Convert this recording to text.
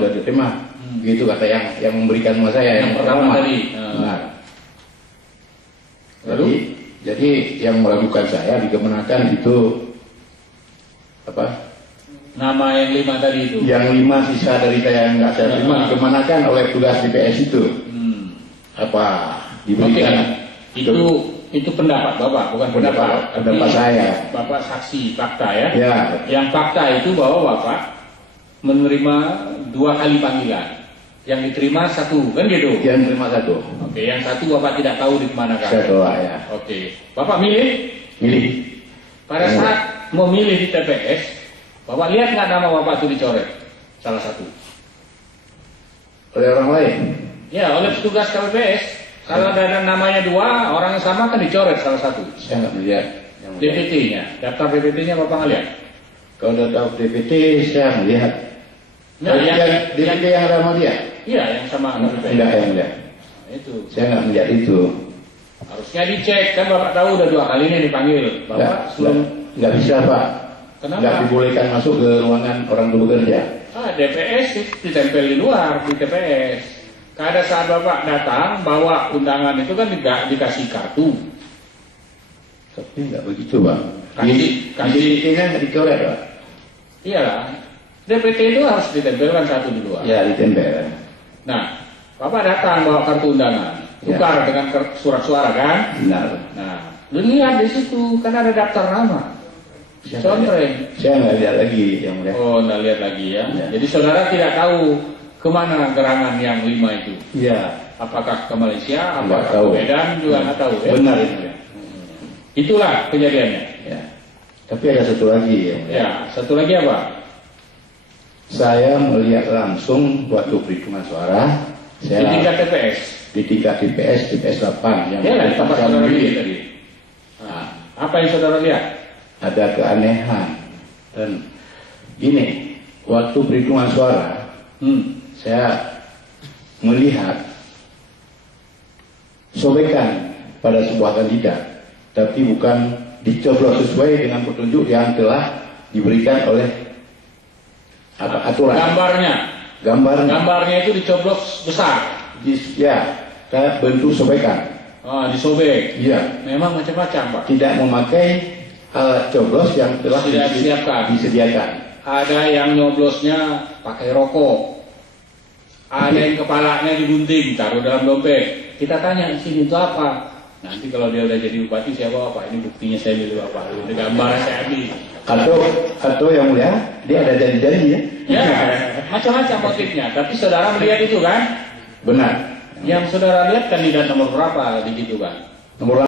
sudah diterima. Gitu kata yang memberikan sama saya yang pertama tadi. Benar. Jadi yang meragukan saya di Kemenakan itu apa? Nama yang 5 tadi itu. Yang 5 sisa dari saya yang nggak saya terima dikemanakan oleh tugas DPS itu. Apa diberikan? Itu pendapat Bapak, bukan pendapat saya. Bapak saksi fakta ya. Ya. Yang fakta itu bahwa Bapak menerima 2 kali panggilan. Yang diterima 1, kan gitu? Yang terima 1. Oke, yang 1 Bapak tidak tahu di mana kan? Saya tolak ya. Oke, Bapak milih? Milih. Pada saat memilih di TPS, Bapak lihat nggak nama Bapak itu dicoret? Salah satu. Oleh orang lain? Ya, oleh petugas KPPS. Kalau ada namanya 2, orang yang sama kan dicoret salah satu. Saya nggak melihat. DPT-nya, daftar DPT-nya Bapak nggak lihat? Kalau daftar DPT saya melihat. Nah, DPT yang ada sama dia? Iya, yang sama KPPS. Enggak, yang melihat. Nah, itu. Saya nggak melihat itu. Harusnya dicek, kan Bapak tahu udah 2 kali ini dipanggil. Bapak nggak bisa Pak. Kenapa? Nggak dibolehkan masuk ke ruangan orang itu bekerja. DPS ditempel di luar, di TPS. Kada saat Bapak datang bawa undangan itu kan tidak dikasih kartu. Tapi nggak begitu Pak. Kasih DPT-nya nggak dicoret Pak. Iyalah, DPT itu harus ditempelkan 1 di luar. Ya ditempel. Nah, Bapak datang bawa kartu undangan, tukar dengan surat suara kan? Benar. Nah, lu lihat di situ kan ada daftar nama. Contreng. Saya nggak lihat lagi yang mulia. Oh, nggak lihat lagi ya. Ya. Jadi saudara tidak tahu kemana gerangan yang 5 itu. Iya. Apakah ke Malaysia, Nggak apakah tahu. ke Medan juga nggak tahu ya. Benar itu ya. Itulah kejadiannya. Ya. Tapi ada satu lagi yang mulia. Ya, satu lagi apa? Saya melihat langsung waktu perhitungan suara. Di tingkat TPS. Di tingkat TPS 8 yang Ya, tempat saya saudara milih. pilih tadi. Nah, apa yang saudara lihat? Ada keanehan dan gini, waktu perhitungan suara saya melihat sobekan pada sebuah kandidat, tapi bukan dicoblos sesuai dengan petunjuk yang telah diberikan oleh aturan. Gambarnya itu dicoblos besar. Ya, kayak bentuk sobekan. Disobek. Iya. Memang macam-macam Pak. Tidak memakai alat coblos yang telah disediakan. Ada yang nyoblosnya pakai rokok. Ada yang kepalanya digunting, taruh dalam dompet. Kita tanya, sini itu apa? Nanti kalau dia udah jadi bupati, saya bawa Pak, ini buktinya saya milih Bapak. Ini gambarnya saya ambil. Atau yang mulia, dia ada janji-janji ya? Ya, macam-macam motifnya. Tapi saudara melihat itu kan? Benar. Yang saudara lihat kandidat nomor berapa di situ kan? Nomor